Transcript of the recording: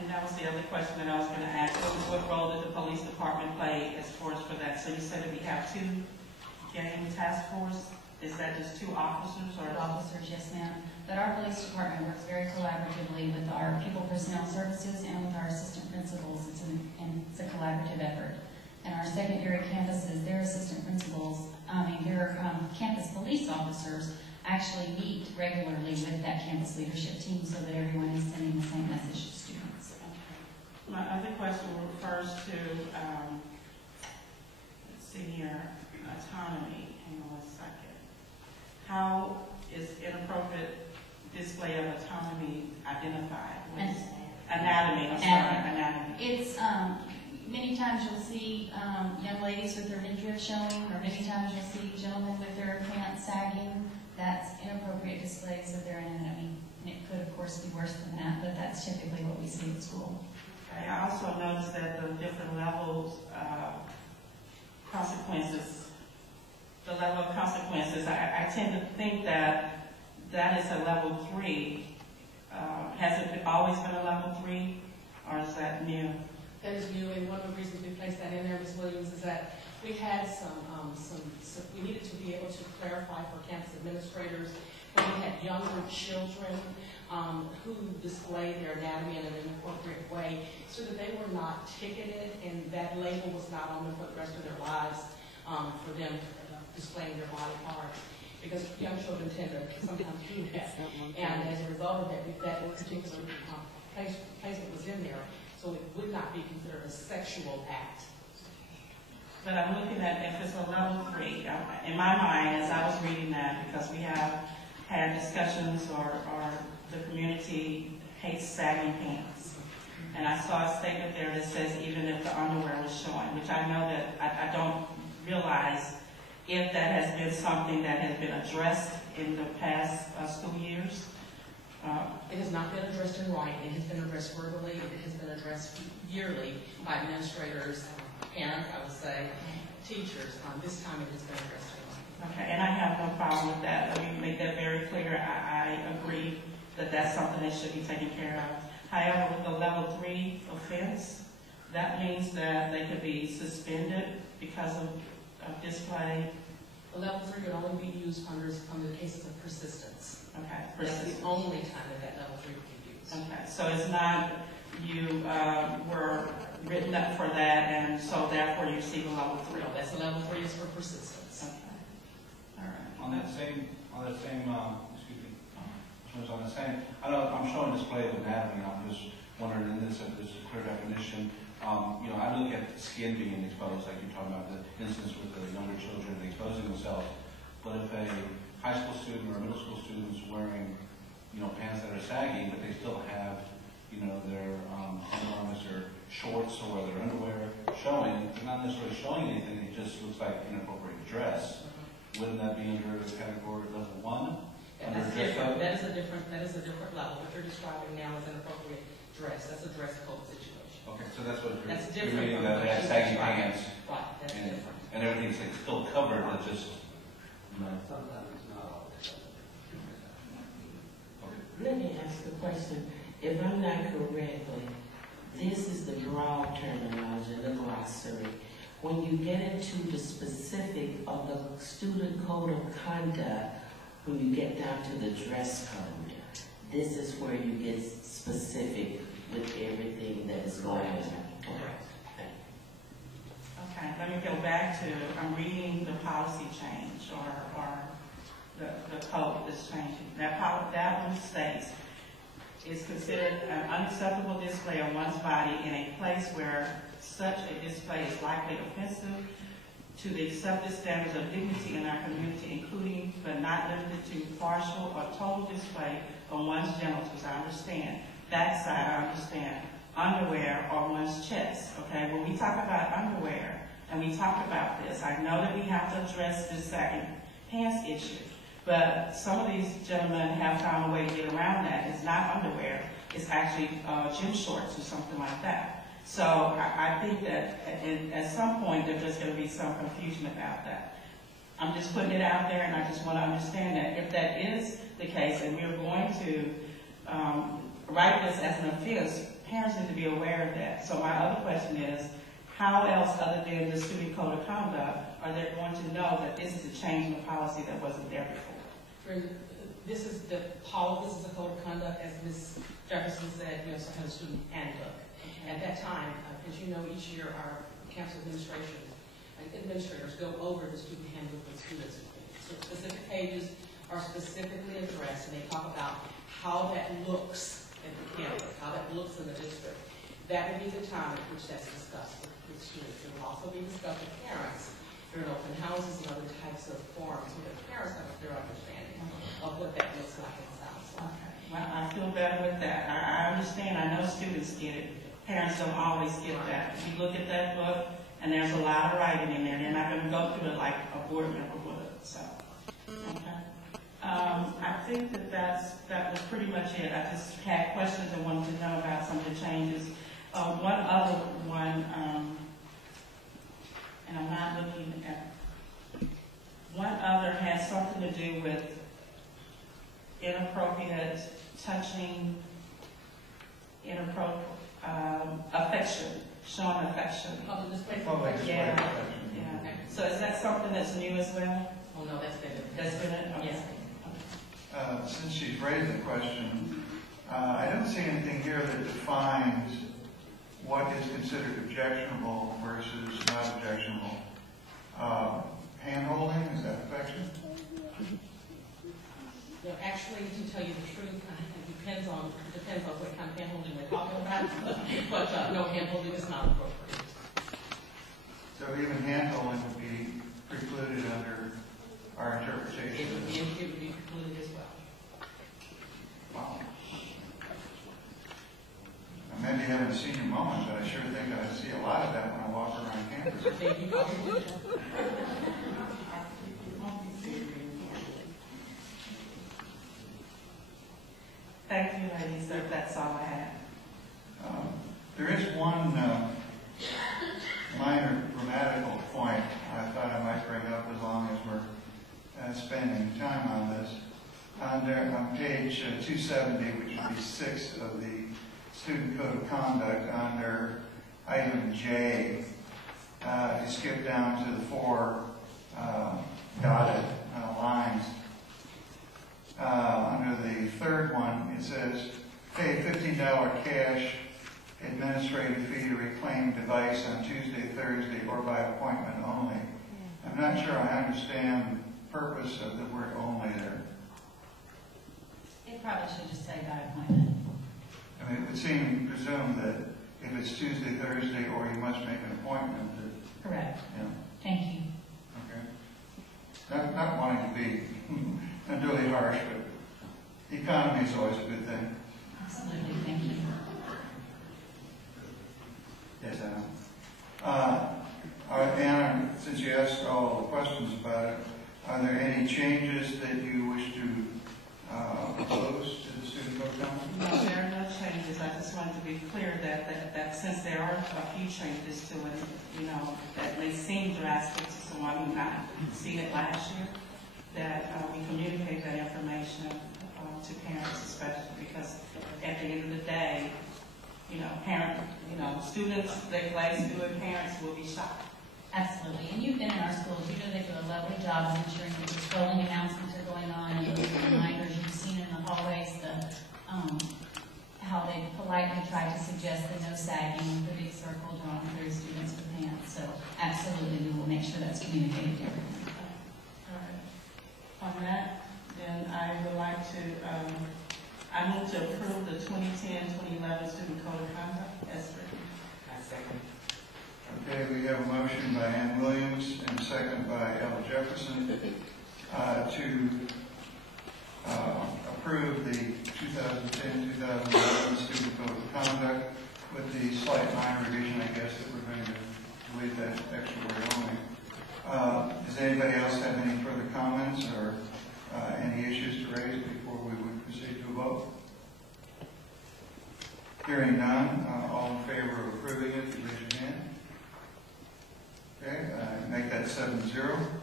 And that was the other question that I was going to ask. What role did the police department play as far as for that? So you said that we have 2 gang task force. Is that just 2 officers or? Officers, yes ma'am. But our police department works very collaboratively with our people personnel services and with our assistant principals. It's a collaborative effort. And our secondary campuses, their assistant principals, their campus police officers actually meet regularly with that campus leadership team so that everyone is sending the same message to students. Okay. My other question refers to, let's see here, autonomy. Hang on 1 second. How is inappropriate display of autonomy identified? Anatomy, I'm sorry, anatomy. It's, many times you'll see young ladies with their midriff showing, or many times you'll see gentlemen with their pants sagging. That's inappropriate displays of their anatomy. And it could, of course, be worse than that, but that's typically what we see at school. Okay. I also noticed that the different levels of consequences, the level of consequences, I tend to think that that is a level 3. Has it always been a level 3, or is that new? That is new, and one of the reasons we placed that in there, Ms. Williams, is that we had we needed to be able to clarify for campus administrators when we had younger children who display their anatomy in an inappropriate way so that they were not ticketed and that label was not on them for the rest of their lives for them displaying their body parts. Because young children tend to sometimes do that. And as a result of that, that particular placement was in there, so it would not be considered a sexual act. But I'm looking at if it's a level 3. In my mind, as I was reading that, because we have had discussions or the community hates sagging pants. And I saw a statement there that says even if the underwear was showing, which I know that I don't realize if that has been something that has been addressed in the past school years. It has not been addressed in writing. It has been addressed verbally. It has been addressed yearly by administrators, parents, I would say, teachers. This time it has been addressed in writing. Okay, and I have no problem with that. Let me make that very clear. I agree that that's something that should be taken care of. However, with the level 3 offense, that means that they could be suspended because of display. The level 3 would only be used under the cases of persistence. Okay, persistence. That's the only time that level 3 would be used. Okay, so it's not you were written up for that, and so therefore you receive a level 3. No, that's the level 3 is for persistence. Okay. All right. On that same, I'm showing display of anatomy. I'm just wondering in this if there's a clear definition. I look at skin being exposed, like you're talking about the instance with the younger children exposing themselves. But if a high school student or a middle school student is wearing, pants that are sagging, but they still have, their underarms or shorts or their underwear showing, they're not necessarily showing anything. It just looks like inappropriate dress. Wouldn't that be under the category level 1? That's different. That is a different level. What you're describing now is inappropriate dress. That's a dress code situation. Okay, so that's what you're meaning that they have saggy pants. Right, that's different. And everything's still covered, but just sometimes not always. Okay. Let me ask a question. If I'm not correctly, this is the broad terminology, the glossary. When you get into the specific of the student code of conduct, when you get down to the dress code, this is where you get specific with everything that is going on. Okay, let me go back to, I'm reading the policy change or the code that's changing. That one states, is considered an unacceptable display of one's body in a place where such a display is likely offensive to the accepted standards of dignity in our community, including but not limited to partial or total display of one's genitals. I understand. Backside, I understand. Underwear or one's chest. Okay, when we talk about underwear and we talk about this, I know that we have to address this sagging pants issue. But some of these gentlemen have found a way to get around that. It's not underwear. It's actually gym shorts or something like that. So I think that at some point there's just going to be some confusion about that. I'm just putting it out there, and I just want to understand that if that is the case, and we're going to write this as an offense, parents need to be aware of that. So my other question is, how else, other than the student code of conduct, are they going to know that this is a change in the policy that wasn't there before? This is the policy, this is the code of conduct, as Ms. Jefferson said, you know, some kind of student handbook. At that time, as you know, each year our campus administrators go over the student handbook with students. So specific pages are specifically addressed, and they talk about how that looks at the campus, how that looks in the district. That would be the time at which that's discussed with students. It will also be discussed with parents during open houses and other types of forums, so that parents have a clear understanding of what that looks like and sounds like. Okay. Well, I feel better with that. I understand. I know students get it. Parents don't always get that. If you look at that book, and there's a lot of writing in there, they're not going to go through it like a board member would. So, okay. I think that was pretty much it. I just had questions and wanted to know about some of the changes. One other one, and I'm not looking at, one other has something to do with inappropriate touching, inappropriate affection, showing affection. Public display. Public display Yeah. affection. Yeah. So is that something that's new as well? Oh, no, that's been it. That's been it? Okay. Yes. Since she's raised the question, I don't see anything here that defines what is considered objectionable versus not objectionable. Hand-holding, is that affection? No, actually, to tell you the truth, it depends on what kind of handholding we're talking about. But no, handholding is not appropriate. So even hand-holding would be precluded under our interpretation. It would be precluded as well. Wow. I maybe haven't seen your moment, but I sure think I see a lot of that when I walk around campus. Thank you, Dr. Thank you, ladies. That's all I have. There is one minor grammatical point I thought I might bring up as long as we're spending time on this. On page 270, which would be 6 of the Student Code of Conduct, under item J, you skip down to the 4 dotted lines. Under the third one, it says, pay $15 cash administrative fee to reclaim device on Tuesday, Thursday, or by appointment only. I'm not sure I understand the purpose of the word only there. It probably should just say by appointment. I mean, it would seem to presume that if it's Tuesday, Thursday, or you must make an appointment, that, Correct. you know, Thank you. okay. Not wanting to be unduly harsh, but economy is always a good thing. Absolutely. Thank you. Yes, Anna, since you asked all the questions about it, are there any changes that you wish to propose to the student code council? No, there are no changes. I just wanted to be clear that since there are a few changes to it, you know, that may seem drastic to someone who not seen it last year, that we communicate that information to parents especially, because at the end of the day, students, they play student, parents will be shocked. Absolutely. And you've been in our schools. You know they do a lovely job of ensuring that the scrolling announcements are going on and those reminders you've seen in the hallways, how they politely try to suggest the no sagging, the big circle drawn through students with pants. So absolutely, we will make sure that's communicated to everyone. All right. On that, then I would like to, I move to approve the 2010-2011 Student Code of Conduct as written. I second. Okay, we have a motion by Ann Williams and a second by Ella Jefferson to approve the 2010-2011 Student Code of Conduct with the slight minor revision, I guess, that we're going to delete that extra word only. Does anybody else have any further comments or any issues to raise before we would proceed to a vote? Hearing none, all in favor of approving it, raise your hand. Okay, make that 7-0.